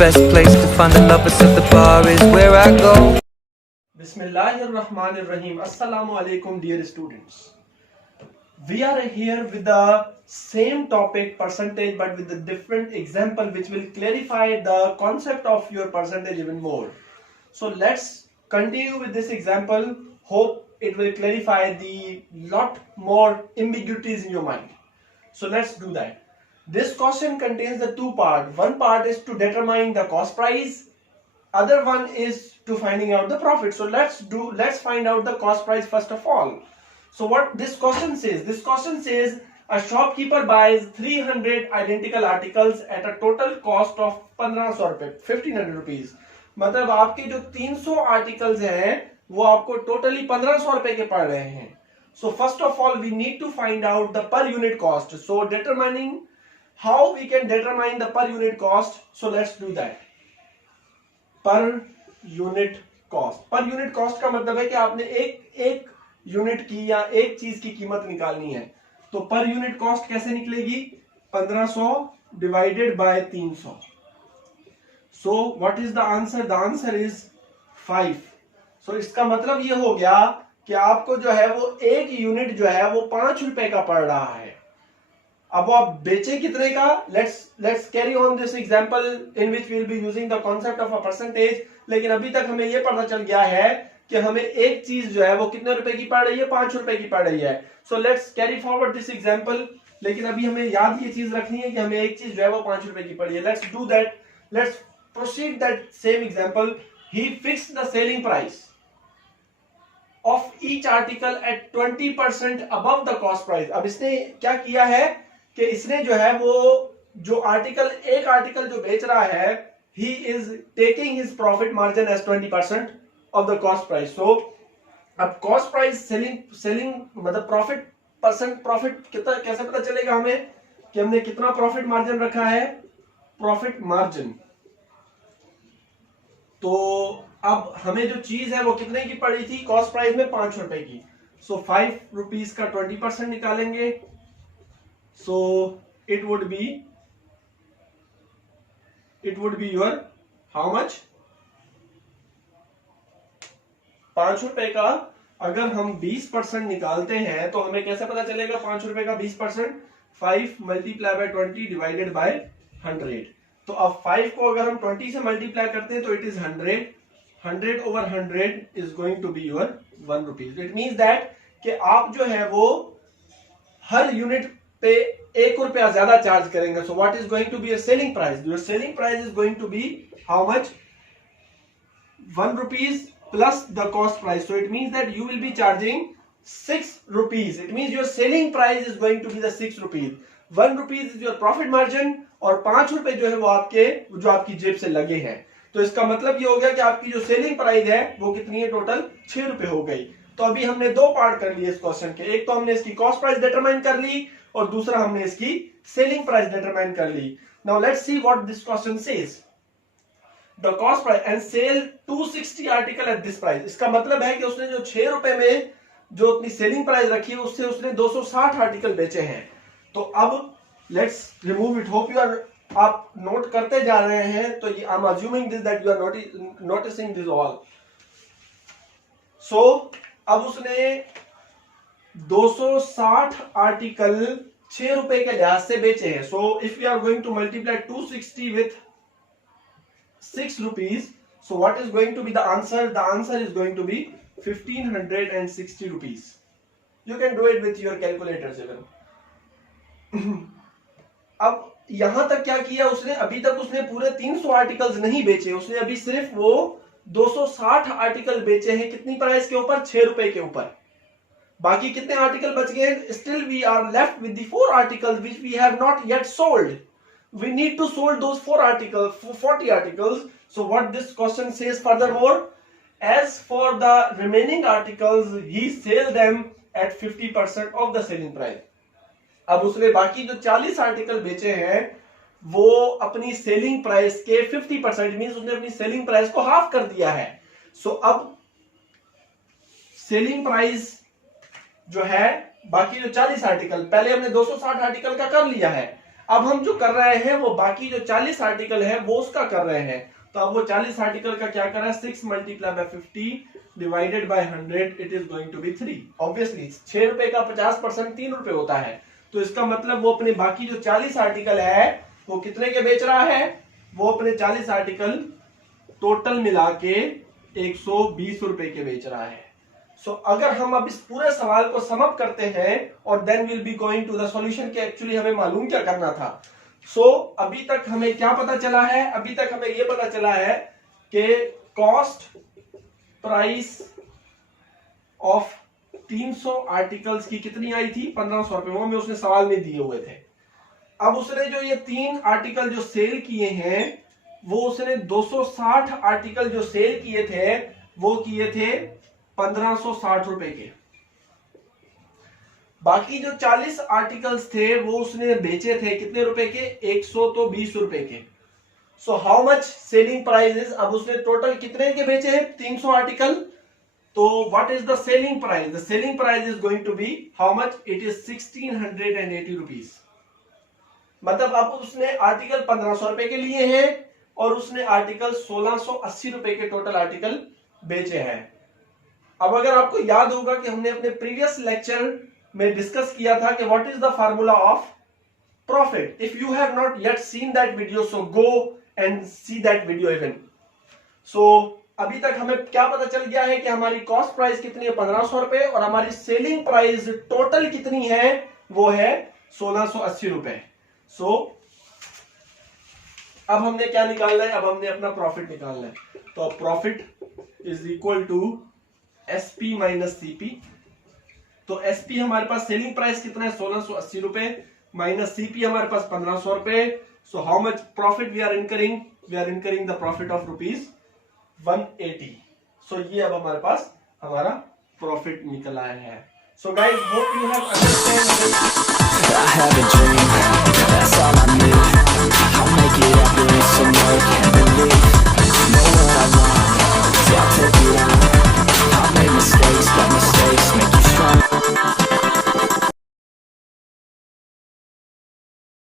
best place to find the lovers of the bar is where I go. Bismillahirrahmanirrahim. Assalamu alaikum, dear students. We are here with the same topic, percentage, but with a different example which will clarify the concept of your percentage even more. So let's continue with this example. Hope it will clarify the lot more ambiguities in your mind. So let's do that. This question contains the two parts. One part is to determine the cost price. Other one is to finding out the profit. So let's find out the cost price first of all. So what this question says a shopkeeper buys 300 identical articles at a total cost of 1500 रुपए, 1500 rupees. मतलब आपके जो 300 articles हैं वो आपको totally 1500 रुपए के पड़ रहे हैं. So first of all we need to find out the per unit cost. So determining how we can determine the per unit cost. So let's do that. Per unit cost. Per unit cost का मतलब है कि आपने एक unit की या एक चीज की कीमत निकालनी है. तो पर यूनिट कॉस्ट कैसे निकलेगी? 1500 divided by 300. So what is the answer? The answer is 5. सो इसका मतलब ये हो गया कि आपको जो है वो एक यूनिट जो है वो 5 रुपए का पड़ रहा है. अब आप बेचे कितने का? Let's carry on this example in which we will be using the concept of a percentage. लेकिन अभी तक हमें ये पता चल गया है कि हमें एक चीज जो है वो कितने रुपए की पड़ रही है? 5 रुपए की पड़ रही है. So let's carry forward this example. लेकिन अभी हमें याद ये चीज रखनी है कि हमें एक चीज जो है वो 5 रुपए की पड़ी है. Let's do that. Let's proceed that same example. He fixed the selling price of each article at 20% above the cost price. अब इसने क्या किया है कि इसने जो है वो जो आर्टिकल एक आर्टिकल जो बेच रहा है he is taking his profit margin as 20% of the cost price. So अब कॉस्ट प्राइस सेलिंग मतलब प्रॉफिट कितना कैसे पता चलेगा हमें कि हमने कितना प्रॉफिट मार्जिन रखा है? Profit margin. तो अब हमें जो चीज है वो कितने की पड़ी थी कॉस्ट प्राइस में? 5 रुपए की. सो 5 रुपीज का 20% निकालेंगे. So it would be your how much? 5 रुपए का अगर हम 20% निकालते हैं तो हमें कैसे पता चलेगा 5 रुपए का 20%? 5 मल्टीप्लाई बाय 20 डिवाइडेड बाय 100. तो अब 5 को अगर हम 20 से मल्टीप्लाई करते हैं तो it is 100. 100 over 100 is going to be your 1 rupees. It means that कि आप जो है वो हर यूनिट पे 1 रुपया ज्यादा चार्ज करेंगे. So what is going to be your selling price? Your selling price is going to be how much? 1 rupees plus the cost price. So it means that you will be charging 6 rupees. It means your selling price is going to be the 6 rupees. 1 rupees is your profit margin और 5 रुपए जो है वो आपकी जेब से लगे हैं. तो इसका मतलब ये हो गया कि आपकी जो सेलिंग प्राइस है वो कितनी है? टोटल 6 रुपए हो गई. तो अभी हमने दो पार्ट कर लिए इस क्वेश्चन के. एक तो हमने इसकी कॉस्ट प्राइस डिटरमाइन कर ली और दूसरा हमने इसकी सेलिंग प्राइस डिटरमाइन कर ली. Now let's see what this question says. The cost price and sell 260 article at this price. इसका मतलब है कि उसने जो 6 रुपए में जो अपनी सेलिंग प्राइस रखी है उससे उसने 260 आर्टिकल बेचे हैं. तो अब let's remove it. Hope you are आप नोट करते जा रहे हैं. तो I am assuming this that you are noticing this all. So अब उसने 260 आर्टिकल 6 रुपए के लिहाज से बेचे हैं. So if you are going to multiply 260 with 6 rupees, so what is going to be the answer? The answer is going to be 1560 rupees. You can do it with your calculators even. अब यहां तक क्या किया उसने? अभी तक उसने पूरे 300 आर्टिकल्स नहीं बेचे. उसने अभी सिर्फ वो 260 आर्टिकल बेचे हैं. कितनी प्राइस के ऊपर? 6 रुपए के ऊपर. बाकी कितने आर्टिकल बच गए? Still we are left with the 4 articles which we have not yet sold. We need to sold those 40 articles. So what this question says furthermore, as for the remaining articles, he sell them at 50% of the selling price. अब उसने बाकी जो 40 article बेचे हैं वो अपनी selling price के 50% means उसने अपनी सेलिंग प्राइस को हाफ कर दिया है. सो अब सेलिंग प्राइस जो है बाकी जो 40 आर्टिकल, पहले हमने 260 आर्टिकल का कर लिया है. अब हम जो कर रहे हैं वो बाकी जो 40 आर्टिकल है वो उसका कर रहे हैं। तो अब वो 40 आर्टिकल का क्या कर रहा है, 6 multiply by 50 divided by 100, it is going to be 3। Obviously 6 रुपए का 50% 3 रुपए होता है, तो इसका मतलब वो अपने बाकी जो 40 आर्टिकल है वो कितने के बेच रहा है, वो अपने 40 आर्टिकल टोटल मिला के 120 रुपए के बेच रहा है। सो अगर हम अब इस पूरे सवाल को सम अप करते हैं और then will be going to the solution कि एक्चुअली हमें मालूम क्या करना था। अभी तक हमें क्या पता चला है, अभी तक हमें यह पता चला है कि कॉस्ट प्राइस ऑफ 300 आर्टिकल्स की कितनी आई थी, 1500 रुपए, वो हमें उसने सवाल में दिए हुए थे। अब उसने जो ये 3 आर्टिकल जो सेल किए हैं वो उसने 260 आर्टिकल जो सेल किए थे वो किए थे 1560 रुपए के। बाकी जो 40 आर्टिकल्स थे वो उसने बेचे थे कितने रुपए के, 120 रुपए के। सो how much selling price is, अब उसने टोटल कितने के बेचे हैं, 300 आर्टिकल। तो what is the selling price, the selling price is going to be how much, it is 1680 rupees. मतलब अब उसने आर्टिकल 1500 रुपए के लिए हैं और उसने आर्टिकल 1680 रुपए के टोटल आर्टिकल बेचे हैं। अब अगर आपको याद होगा कि हमने अपने प्रीवियस लेक्चर में डिस्कस किया था कि what is the formula of profit. If you have not yet seen that video so go and see that video even. So अभी तक हमें क्या पता चल गया है कि हमारी कॉस्ट प्राइस कितनी है, 1500 रुपए, और हमारी सेलिंग प्राइस टोटल कितनी है, वो है 1680 रुपए। अब हमने क्या निकालना है, अब हमने अपना प्रॉफिट निकालना है। तो profit is equal to SP minus CP. तो एसपी हमारे पास सेलिंग प्राइस कितना है, 1680 रुपए, माइनस सीपी हमारे पास 1500 रुपए। So how much profit we are incurring, we are incurring the profit of rupees 180। So ये अब हमारे पास हमारा प्रॉफिट निकल आया है। So guys, hope you have understand. I have a dream, that's all I need. I'll make it happen with some work.